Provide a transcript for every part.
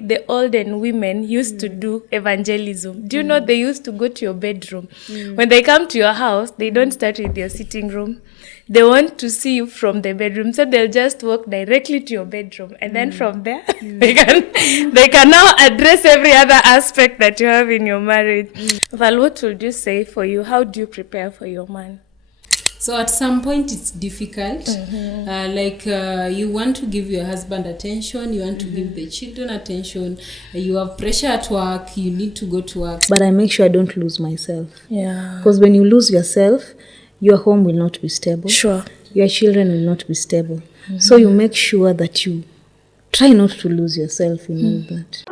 The olden women used to do evangelism. Do you know they used to go to your bedroom? When they come to your house, they don't start with your sitting room. They want to see you from the bedroom, so they'll just walk directly to your bedroom, and then from there they can now address every other aspect that you have in your marriage. Val, what would you say for you? How do you prepare for your man? So at some point it's difficult. You want to give your husband attention, you want to give the children attention, you have pressure at work, you need to go to work. But I make sure I don't lose myself. Yeah. Because when you lose yourself, your home will not be stable. Sure. Your children will not be stable. So you make sure that you try not to lose yourself in all that.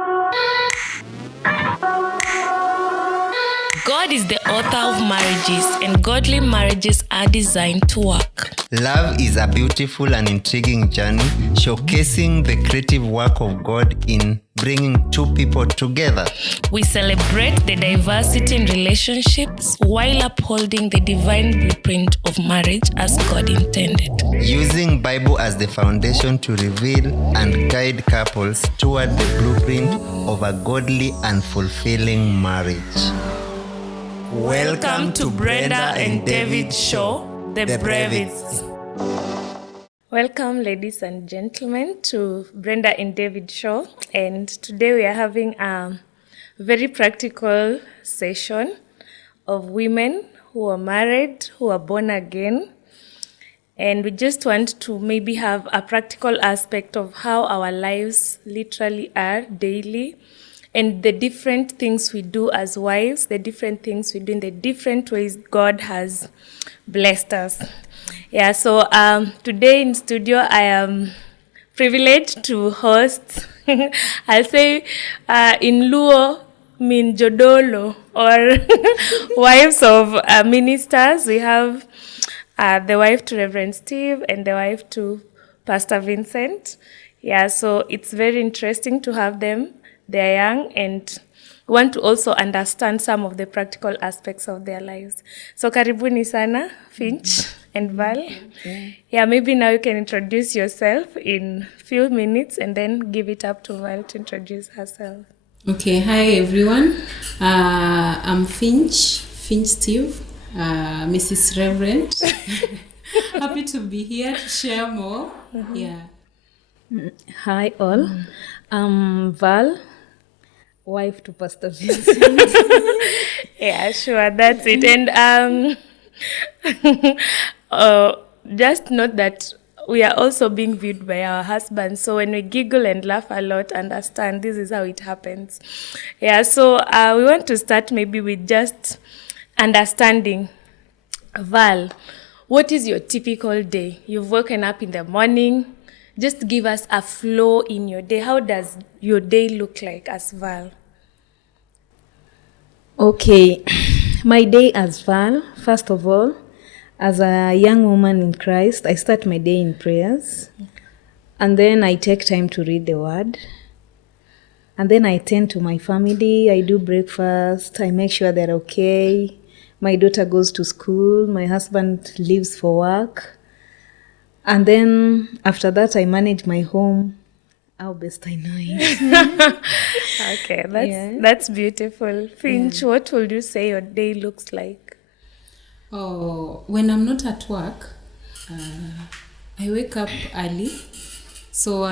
God is the author of marriages, and godly marriages are designed to work. Love is a beautiful and intriguing journey, showcasing the creative work of God in bringing two people together. We celebrate the diversity in relationships while upholding the divine blueprint of marriage as God intended. Using Bible as the foundation to reveal and guide couples toward the blueprint of a godly and fulfilling marriage. Welcome to Brenda and David's show, The Brevists. Welcome, ladies and gentlemen, to Brenda and David show. And today we are having a very practical session of women who are married, who are born again. And we just want to maybe have a practical aspect of how our lives literally are daily, and the different things we do as wives, the different things we do in the different ways God has blessed us. Yeah, so today in studio, I am privileged to host, I'll say in Luo, min jodolo, or wives of ministers. We have the wife to Reverend Steve and the wife to Pastor Vincent. Yeah, so it's very interesting to have them. They're young and want to also understand some of the practical aspects of their lives. So karibuni sana, Finch and Val. Okay. Yeah, maybe now you can introduce yourself in a few minutes and then give it up to Val to introduce herself. Okay, hi everyone. I'm Finch Steve, Mrs. Reverend. Happy to be here to share more. Yeah. Hi all. I'm Val, wife to Pastor Vincent. Yeah, sure, that's it. And just note that we are also being viewed by our husbands. So when we giggle and laugh a lot, understand this is how it happens. Yeah, so we want to start maybe with just understanding. Val, what is your typical day? You've woken up in the morning. Just give us a flow in your day. How does your day look like as Val? Okay, my day as Val, first of all, as a young woman in Christ, I start my day in prayers. And then I take time to read the word. And then I tend to my family. I do breakfast. I make sure they're okay. My daughter goes to school. My husband leaves for work. And then after that, I manage my home. How best I know it. Okay, that's beautiful. Finch, what would you say your day looks like? Oh, when I'm not at work, I wake up early. So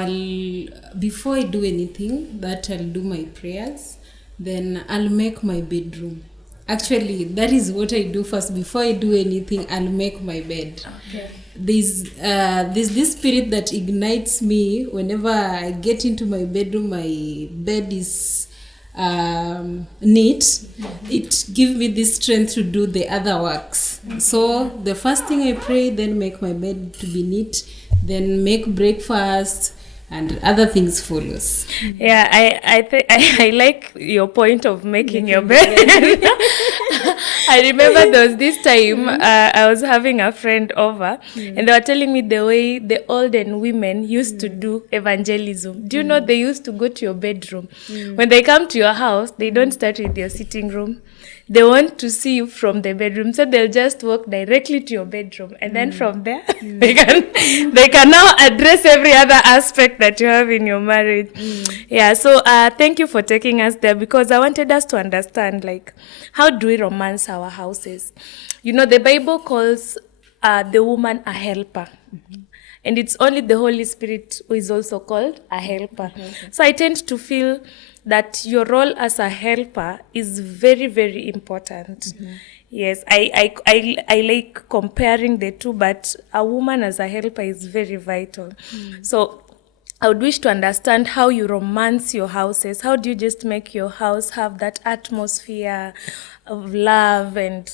before I do anything, I'll do my prayers. Then I'll make my bedroom. Actually, that is what I do first. Before I do anything, I'll make my bed. Okay. There's this spirit that ignites me whenever I get into my bedroom. My bed is neat. It gives me this strength to do the other works. So the first thing I pray, then make my bed to be neat, then make breakfast, and other things follows. Yeah, I like your point of making your bed. I remember there was this time I was having a friend over and they were telling me the way the olden women used to do evangelism. Do you know they used to go to your bedroom? When they come to your house, they don't start with your sitting room. They want to see you from the bedroom, so they'll just walk directly to your bedroom, and then from there they can now address every other aspect that you have in your marriage. Yeah, so thank you for taking us there, because I wanted us to understand, like, how do we romance our houses? You know, the Bible calls the woman a helper. And it's only the Holy Spirit who is also called a helper. So I tend to feel that your role as a helper is very, very important. Yes, I like comparing the two, but a woman as a helper is very vital. So I would wish to understand how you romance your houses. How do you just make your house have that atmosphere of love? And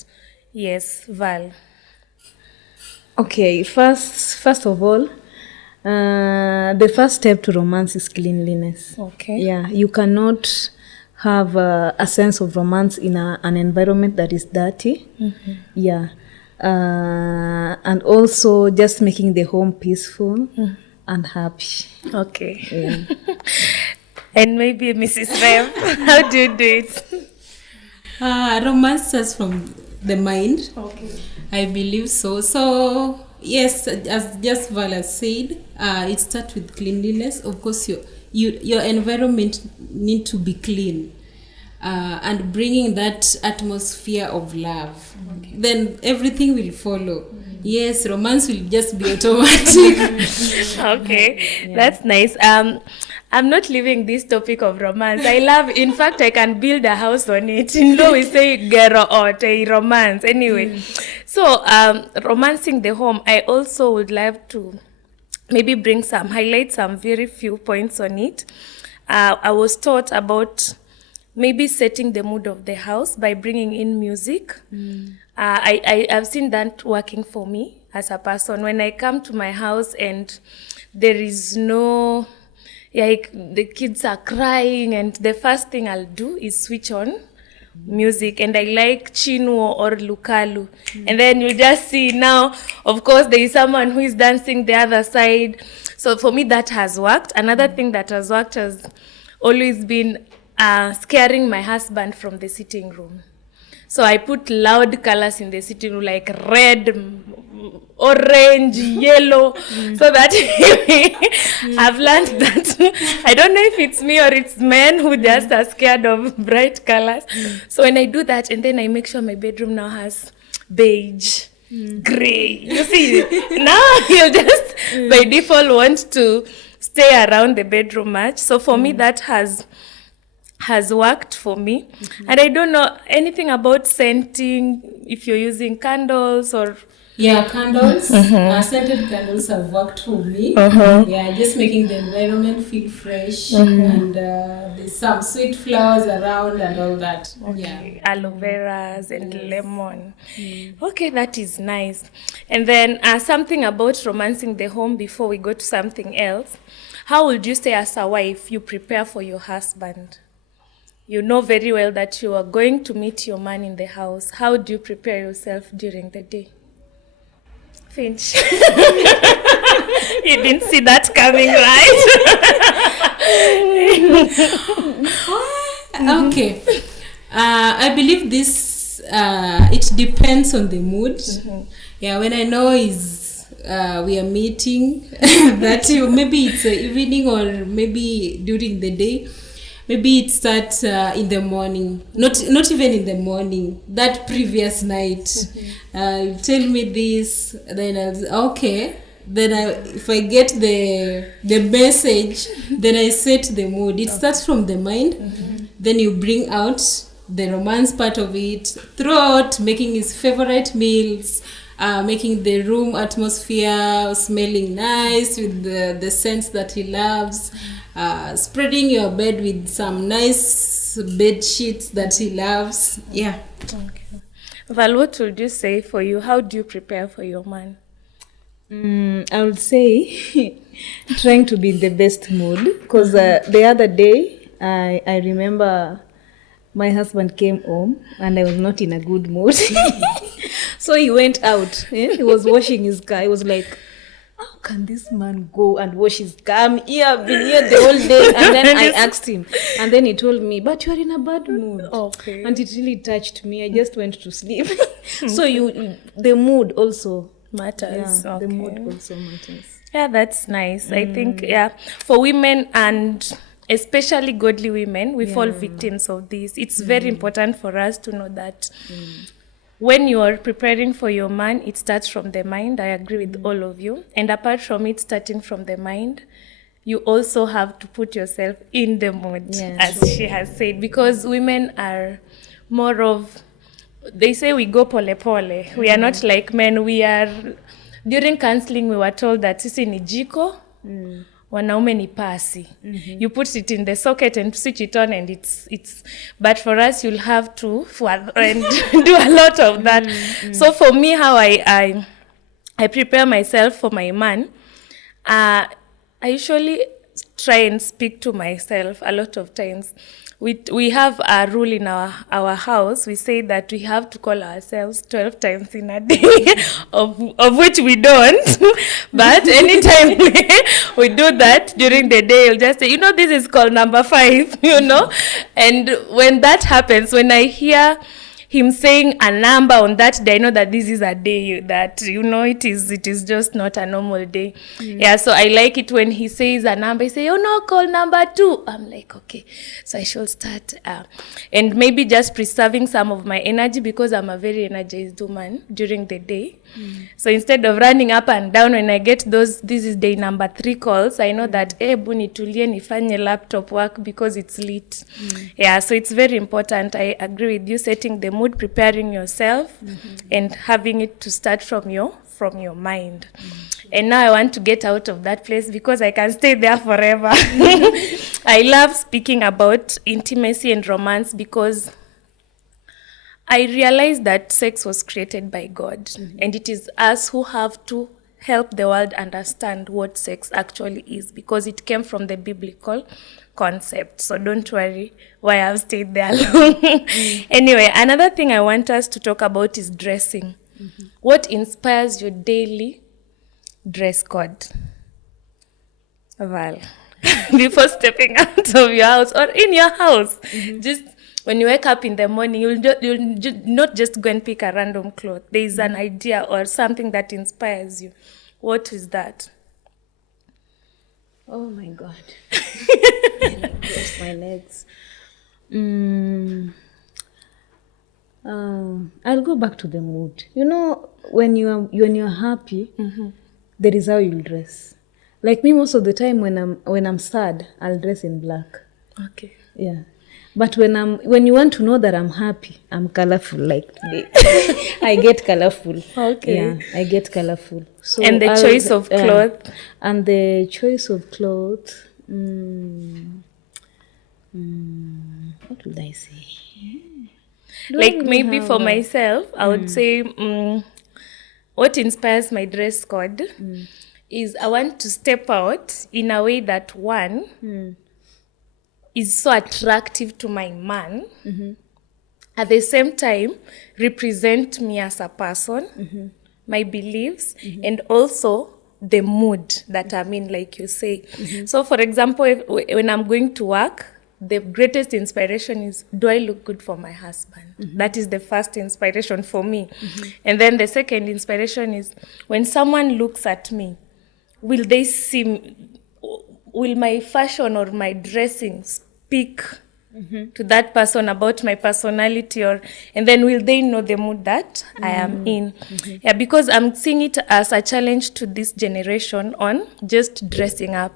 yes, Val. Okay, first of all, the first step to romance is cleanliness. Okay. Yeah, you cannot have a sense of romance in an environment that is dirty. Yeah, and also just making the home peaceful and happy. Okay. Yeah. And maybe Mrs. Rev, how do you do it? Romance starts from the mind. Okay. I believe so. So yes, as just Vala said, it starts with cleanliness. Of course, your environment need to be clean, and bringing that atmosphere of love. Then everything will follow. Yes, romance will just be automatic. Okay, that's nice. I'm not leaving this topic of romance. I love, in fact, I can build a house on it. In law, we say gero or romance. Anyway, so romancing the home, I also would love to maybe highlight some very few points on it. I was taught about maybe setting the mood of the house by bringing in music. I've seen that working for me as a person. When I come to my house and there is no, like, the kids are crying, and the first thing I'll do is switch on music, and I like Chinwo or Lukalu. And then you just see now, of course, there is someone who is dancing the other side. So for me, that has worked. Another thing that has worked has always been scaring my husband from the sitting room. So I put loud colors in the sitting room, like red, orange, yellow, so that I've learned that I don't know if it's me or it's men who just are scared of bright colors. So when I do that, and then I make sure my bedroom now has beige, gray. You see, now you'll just by default want to stay around the bedroom much. So for me, that has worked for me. And I don't know anything about scenting, if you're using candles or... Yeah, candles. Scented candles have worked for me. Yeah, just making the environment feel fresh, and there's some sweet flowers around and all that. Okay. Yeah, aloe veras and lemon. Okay, that is nice. And then something about romancing the home before we go to something else. How would you say, as a wife, you prepare for your husband? You know very well that you are going to meet your man in the house. How do you prepare yourself during the day? Finch. You didn't see that coming, right? Okay. I believe this, it depends on the mood. Yeah, when I know we are meeting, that maybe it's evening or maybe during the day. Maybe it starts in the morning, not even in the morning, that previous night. You tell me this, then I'll say, okay. Then if I get the message, then I set the mood. It starts from the mind. Then you bring out the romance part of it throughout, making his favorite meals, making the room atmosphere smelling nice with the scents that he loves. Spreading your bed with some nice bed sheets that he loves. Yeah. Okay. Val, what would you say for you? How do you prepare for your man? I would say trying to be in the best mood, because the other day I remember my husband came home and I was not in a good mood. So he went out. He was washing his car. He was like, how can this man go and wash his car? I'm here, I've been here the whole day. And then I asked him. And then he told me, but you're in a bad mood. Okay. And it really touched me. I just went to sleep. So the mood also Matters. Yeah, Okay. the mood also matters. Yeah, that's nice. I think, for women and especially godly women, we fall victims of this. It's very important for us to know that when you are preparing for your man, it starts from the mind. I agree with all of you. And apart from it starting from the mind, you also have to put yourself in the mood, as she has said, because women are more of, they say we go pole pole. We are not like men. We are, during counseling, we were told that sisi ni jiko, wanaume ni pasi. You put it in the socket and switch it on and it's but for us, you'll have to and do a lot of that. So for me, how I prepare myself for my man, I usually try and speak to myself a lot of times. We have a rule in our house. We say that we have to call ourselves 12 times in a day, of which we don't. But anytime we do that during the day, you'll just say, this is call number 5, And when that happens, when I hear him saying a number on that day, I know that this is a day that, it is just not a normal day. Yeah, so I like it when he says a number, he say, call number 2. I'm like, okay, so I should start. And maybe just preserving some of my energy because I'm a very energized woman during the day. So instead of running up and down when I get this is day number 3 calls, I know that, buni tulie nifanye laptop work because it's lit. Yeah, so it's very important. I agree with you, setting the mood, preparing yourself, and having it to start from your mind. And now I want to get out of that place because I can stay there forever. I love speaking about intimacy and romance because I realized that sex was created by God, and it is us who have to help the world understand what sex actually is because it came from the biblical concept. So don't worry why I've stayed there long. Anyway, another thing I want us to talk about is dressing. What inspires your daily dress code? Val, before stepping out of your house or in your house, just when you wake up in the morning, you'll not just go and pick a random cloth. There is an idea or something that inspires you. What is that? Oh my God. I cross my legs. I'll go back to the mood. When you're happy, that is how you'll dress. Like me, most of the time when I'm sad, I'll dress in black. Okay. Yeah. But when you want to know that I'm happy, I'm colorful like today. I get colorful. Okay. Yeah, I get colorful. So and the choice of clothes? And the choice of clothes, what would I say? Like maybe for myself, I would say what inspires my dress code is I want to step out in a way that one is so attractive to my man, at the same time represent me as a person, my beliefs, and also the mood that I'm in, like you say. So for example, when I'm going to work, the greatest inspiration is, do I look good for my husband? That is the first inspiration for me. And then the second inspiration is, when someone looks at me, will they see, will my fashion or my dressing speak to that person about my personality, and then will they know the mood that I am in? Yeah, because I'm seeing it as a challenge to this generation on just dressing up.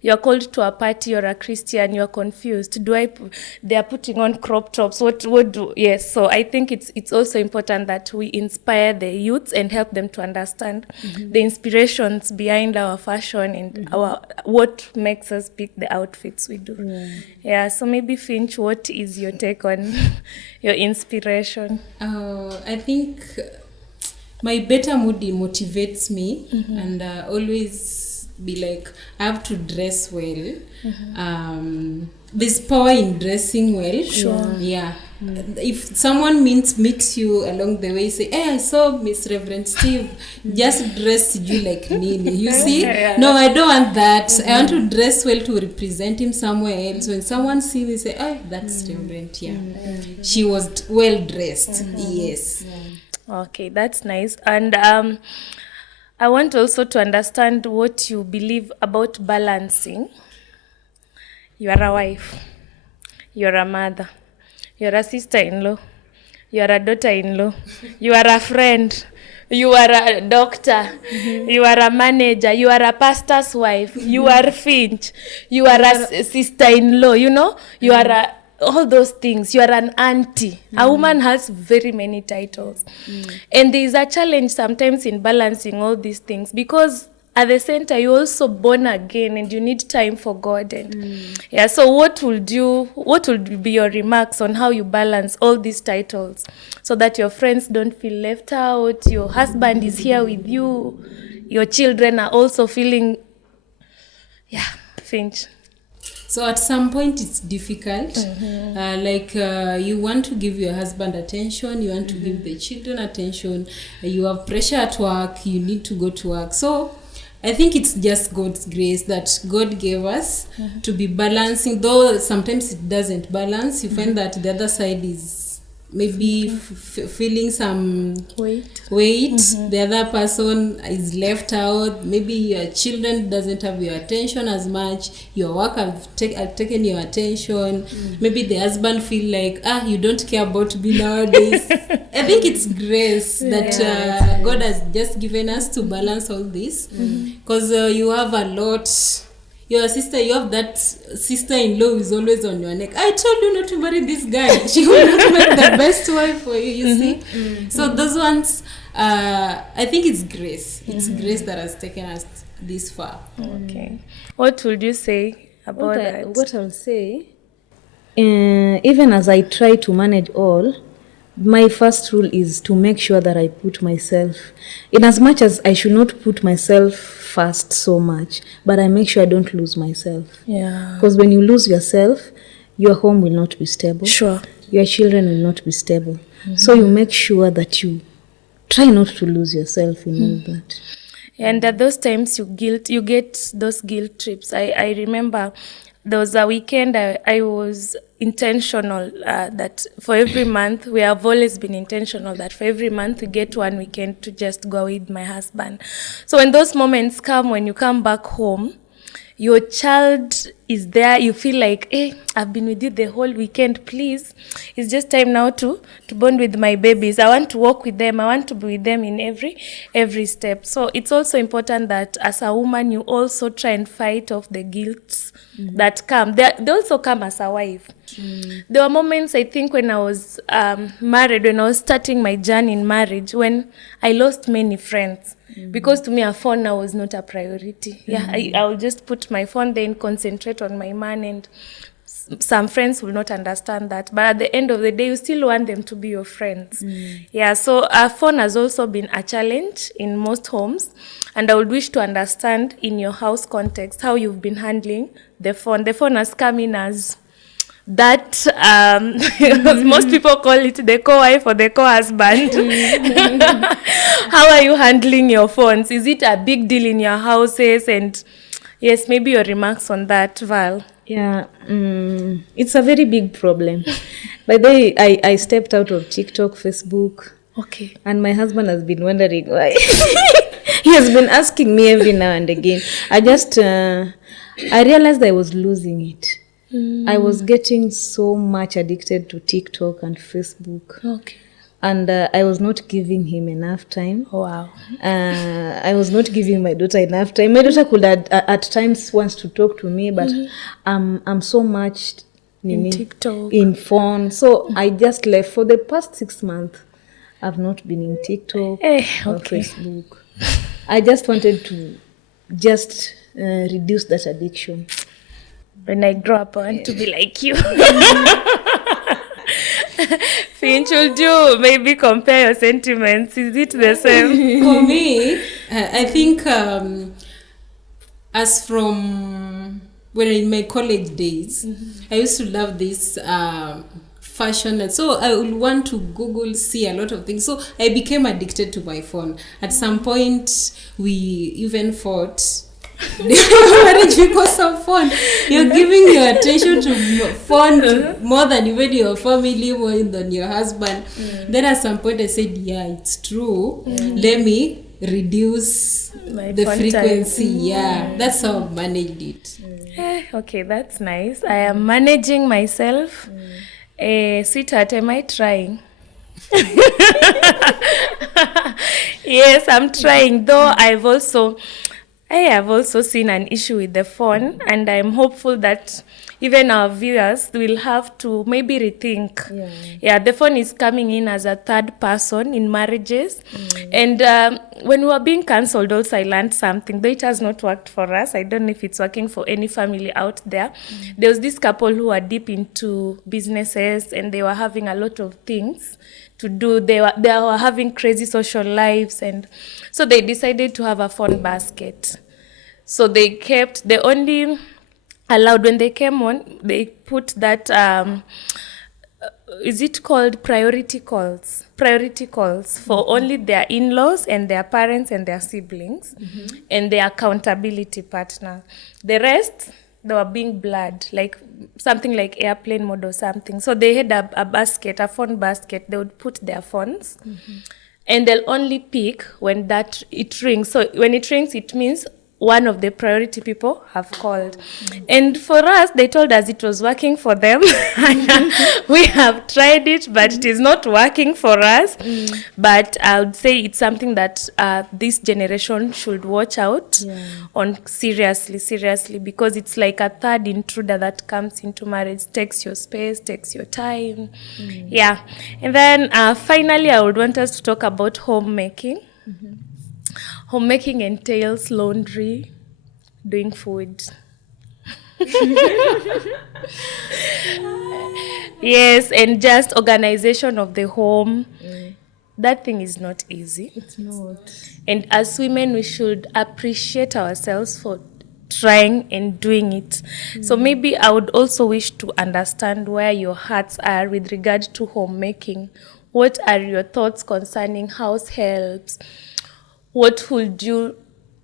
You're called to a party, you're a Christian, you're confused. They are putting on crop tops. What do? Yes. So I think it's also important that we inspire the youths and help them to understand the inspirations behind our fashion and what makes us pick the outfits we do. Yeah. So maybe Finch, what is your take on your inspiration? I think my better mood motivates me, and always be like, I have to dress well. There's power in dressing well. Sure. Yeah. If someone meets you along the way, say, hey, I saw Miss Reverend Steve just dress you like Nini. You see? Yeah. No, I don't want that. I want to dress well to represent him somewhere else. When someone sees me, say, oh, that's Reverend. Yeah. She was well dressed. Yes. Okay, that's nice. And I want also to understand what you believe about balancing. You are a wife, you are a mother, you are a sister-in-law, you are a daughter-in-law, you are a friend, you are a doctor, you are a manager, you are a pastor's wife, you are Finch, you are a sister-in-law, you know, you are a, all those things, you are an auntie. A woman has very many titles. And there is a challenge sometimes in balancing all these things, because at the center you're also born again and you need time for God. And yeah, so what would be your remarks on how you balance all these titles so that your friends don't feel left out, your husband is here with you, your children are also feeling, Finch? So at some point it's difficult. You want to give your husband attention, you want to give the children attention, you have pressure at work, you need to go to work. So I think it's just God's grace that God gave us to be balancing, though sometimes it doesn't balance. You find that the other side is maybe feeling some weight. The other person is left out. Maybe your children doesn't have your attention as much. Your work have taken your attention. Maybe the husband feel like, you don't care about me nowadays. I think it's grace that God has just given us to balance all this, because you have a lot. Your sister, you have that sister-in-law who is always on your neck. I told you not to marry this guy. She will not make the best wife for you, you see. So those ones, I think it's grace. It's grace that has taken us this far. Okay. What would you say about that? What I'll say, even as I try to manage all, my first rule is to make sure that I put myself, in as much as I should not put myself first so much, but I make sure I don't lose myself. Yeah. Because when you lose yourself, your home will not be stable. Sure. Your children will not be stable. So you make sure that you try not to lose yourself in all that. And at those times you get those guilt trips. I remember there was a weekend I was intentional that for every month, we have always been intentional that for every month we get one weekend to just go with my husband. So when those moments come, when you come back home, your child is there, you feel like, hey, I've been with you the whole weekend, please. It's just time now to bond with my babies. I want to walk with them. I want to be with them in every step. So it's also important that as a woman, you also try and fight off the guilt that come. They also come as a wife. There were moments, I think, when I was married, when I was starting my journey in marriage, when I lost many friends. Because to me, a phone now was not a priority. I'll just put my phone there and concentrate on my man, and some friends will not understand that. But at the end of the day, you still want them to be your friends. So a phone has also been a challenge in most homes. And I would wish to understand in your house context how you've been handling the phone. The phone has come in as that most people call it the co-wife or the co-husband. How are you handling your phones? Is it a big deal in your houses? And yes, maybe your remarks on that, Val. Yeah, it's a very big problem. By the way, I stepped out of TikTok, Facebook. Okay. And my husband has been wondering why. He has been asking me every now and again. I realized I was losing it. I was getting so much addicted to TikTok and Facebook. Okay. And I was not giving him enough time. Wow. I was not giving my daughter enough time. My daughter could at times wants to talk to me, but I'm so much in TikTok, in phone. So I just left. For the past 6 months, I've not been in TikTok or Facebook. I just wanted to reduce that addiction. When I grow up, I want to be like you. Finch, would you maybe compare your sentiments? Is it the same? For me, I think as from when in my college days, I used to love this fashion, and so I would want to Google, see a lot of things. So I became addicted to my phone. At some point, we even fought. Marriage because of phone. You're giving your attention to phone more than even your family, more than your husband. Then at some point I said, yeah, it's true. Let me reduce the frequency. Yeah, that's how I managed it. Okay, that's nice. I am managing myself. Sweetheart, am I trying? Yes, I'm trying, though I have also seen an issue with the phone, and I'm hopeful that even our viewers will have to maybe rethink. Yeah, the phone is coming in as a third person in marriages. And when we were being cancelled also, I learned something, though it has not worked for us. I don't know if it's working for any family out there. There was this couple who were deep into businesses, and they were having a lot of things to do. They were having crazy social lives, and so they decided to have a phone basket. So they only allowed, when they came on, they put that is it called priority calls for only their in-laws and their parents and their siblings and their accountability partner. The rest, they were being blurred, like something like airplane mode or something. So they had a basket, a phone basket. They would put their phones, and they'll only pick when it rings. So when it rings, it means one of the priority people have called. And for us, they told us it was working for them. We have tried it, but it is not working for us. But I would say it's something that this generation should watch out on seriously, because it's like a third intruder that comes into marriage, takes your space, takes your time. Yeah. And then finally, I would want us to talk about homemaking. Homemaking entails laundry, doing food. Yes, and just organization of the home. That thing is not easy. It's not. And as women, we should appreciate ourselves for trying and doing it. So maybe I would also wish to understand where your hearts are with regard to homemaking. What are your thoughts concerning house helps? What would you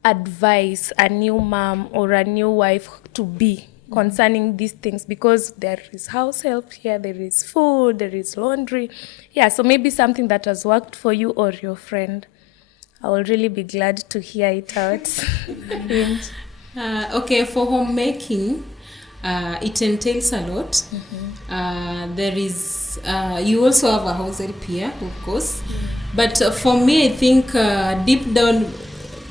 advise a new mom or a new wife to be concerning these things? Because there is house help here, there is food, there is laundry. Yeah, so maybe something that has worked for you or your friend. I will really be glad to hear it out. Okay, for homemaking, it entails a lot. There is, you also have a house help here, of course. But for me, I think deep down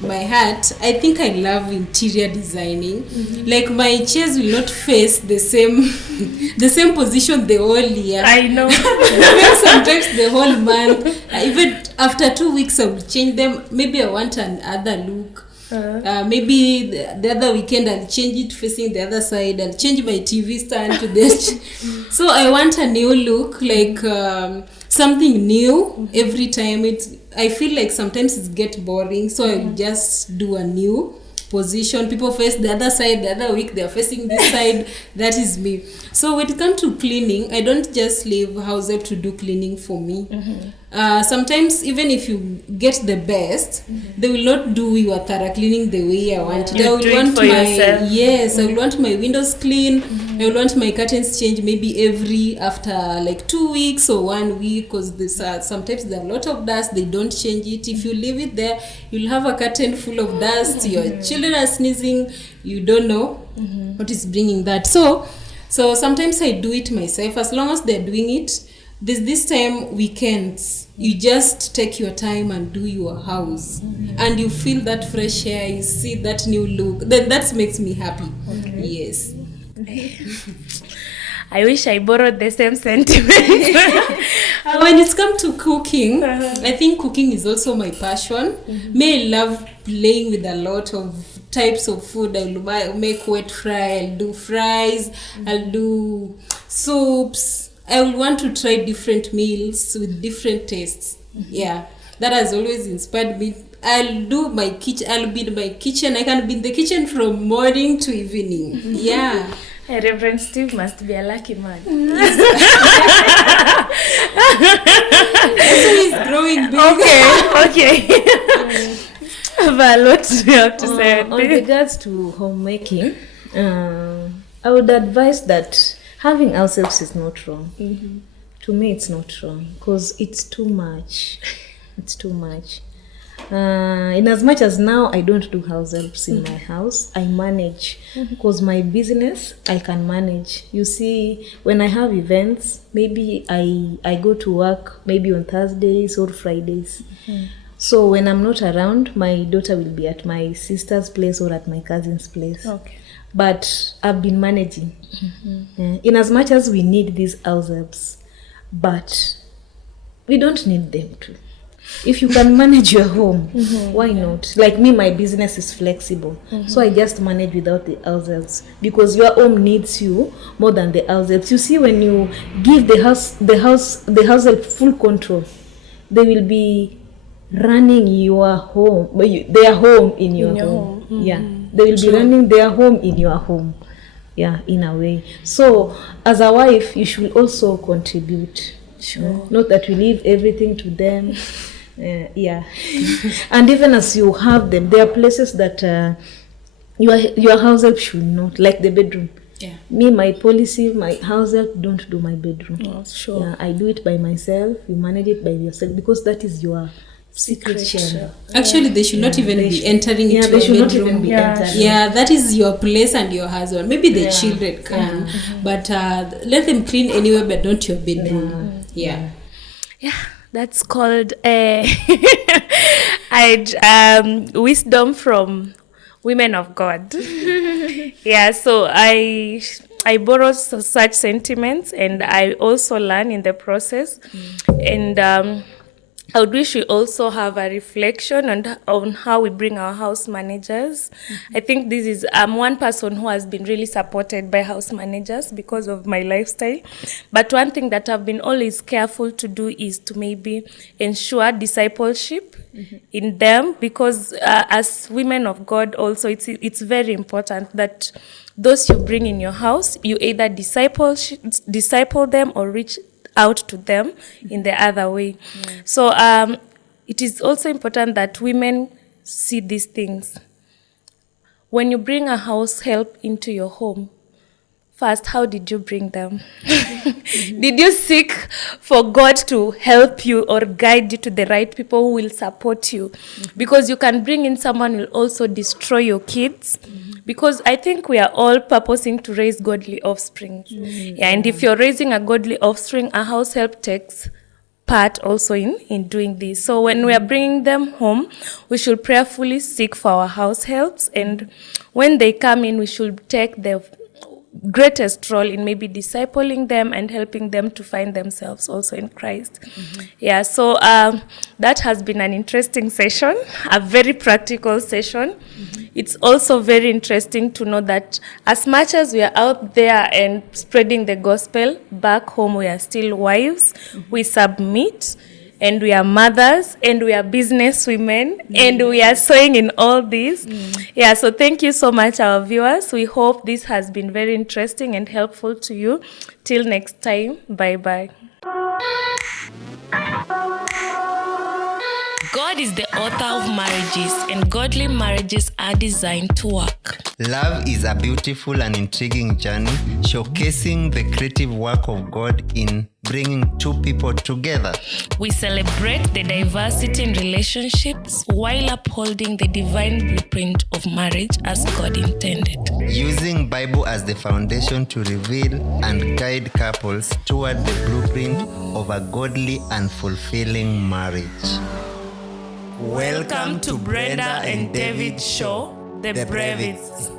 my heart, I think I love interior designing. Like my chairs will not face the same position the whole year. I know. Sometimes the whole month. Even after 2 weeks, I will change them. Maybe I want another look. Maybe the other weekend I'll change it facing the other side. I'll change my TV stand to this. So I want a new look, like something new every time. I feel like sometimes it gets boring, so I'll just do a new position. People face the other side, the other week they're facing this side. That is me. So when it comes to cleaning, I don't just leave house help to do cleaning for me. Sometimes even if you get the best, they will not do your thorough cleaning the way I want it. I will want I will want my windows clean. I will want my curtains changed maybe after like 2 weeks or 1 week, because sometimes there are a lot of dust. They don't change it. If you leave it there, you'll have a curtain full of dust. Your children are sneezing. You don't know what is bringing that. So sometimes I do it myself, as long as they're doing it. This time weekends, you just take your time and do your house, and you feel that fresh air, you see that new look. Then that makes me happy. Yes. I wish I borrowed the same sentiment. When it's come to cooking, I think cooking is also my passion. I love playing with a lot of types of food. I'll make wet fry, I'll do fries, I'll do soups. I will want to try different meals with different tastes. Yeah. that has always inspired me. I'll do my kitchen. I'll be in my kitchen. I can be in the kitchen from morning to evening. Yeah. Hey, Reverend Steve must be a lucky man. He's growing big. Okay. I have a lot you have to say. On regards to homemaking, I would advise that having ourselves is not wrong. To me, it's not wrong because it's too much. It's too much. In as much as now I don't do house helps in my house, I manage because my business I can manage. You see, when I have events, maybe I go to work maybe on Thursdays or Fridays. So when I'm not around, my daughter will be at my sister's place or at my cousin's place. Okay. But I've been managing. In as much as we need these house helps, but we don't need them too. If you can manage your home, why not? Like me, my business is flexible, so I just manage without the house helps because your home needs you more than the house helps. You see, when you give the house help full control, they will be running your home, their home in your home. Yeah, they will be running their home in your home. Yeah, in a way. So as a wife, you should also contribute. Sure. Not that you leave everything to them. And even as you have them, there are places that your house help should not, like the bedroom. Yeah. Me, my policy, my house help don't do my bedroom. Oh, sure. Yeah, I do it by myself. You manage it by yourself because that is your secret chamber. Actually, they should not even be entering into they should your not bedroom. even be entering. Yeah, that is your place and your husband. Maybe the children can, but let them clean anywhere, but not your bedroom. Yeah. That's called wisdom from women of God. So I borrow such sentiments, and I also learn in the process. And I would wish we also have a reflection on how we bring our house managers. I think this is one person who has been really supported by house managers because of my lifestyle. But one thing that I've been always careful to do is to maybe ensure discipleship in them, because as women of God also, it's very important that those you bring in your house, you either disciple them or reach out to them in the other way. So it is also important that women see these things. When you bring a house help into your home, first, how did you bring them? Did you seek for God to help you or guide you to the right people who will support you? Because you can bring in someone who will also destroy your kids. Because I think we are all purposing to raise godly offspring. And if you're raising a godly offspring, a house help takes part also in doing this. So when we are bringing them home, we should prayerfully seek for our house helps. And when they come in, we should take the greatest role in maybe discipling them and helping them to find themselves also in Christ. So that has been an interesting session, a very practical session. It's also very interesting to know that as much as we are out there and spreading the gospel, back home we are still wives, we submit, and we are mothers, and we are business women, and we are sewing in all this. So thank you so much, our viewers. We hope this has been very interesting and helpful to you. Till next time, bye-bye. God is the author of marriages, and godly marriages are designed to work. Love is a beautiful and intriguing journey, showcasing the creative work of God in bringing two people together. We celebrate the diversity in relationships while upholding the divine blueprint of marriage as God intended. Using Bible as the foundation to reveal and guide couples toward the blueprint of a godly and fulfilling marriage. Welcome to Brenda and David Show, The Brevists.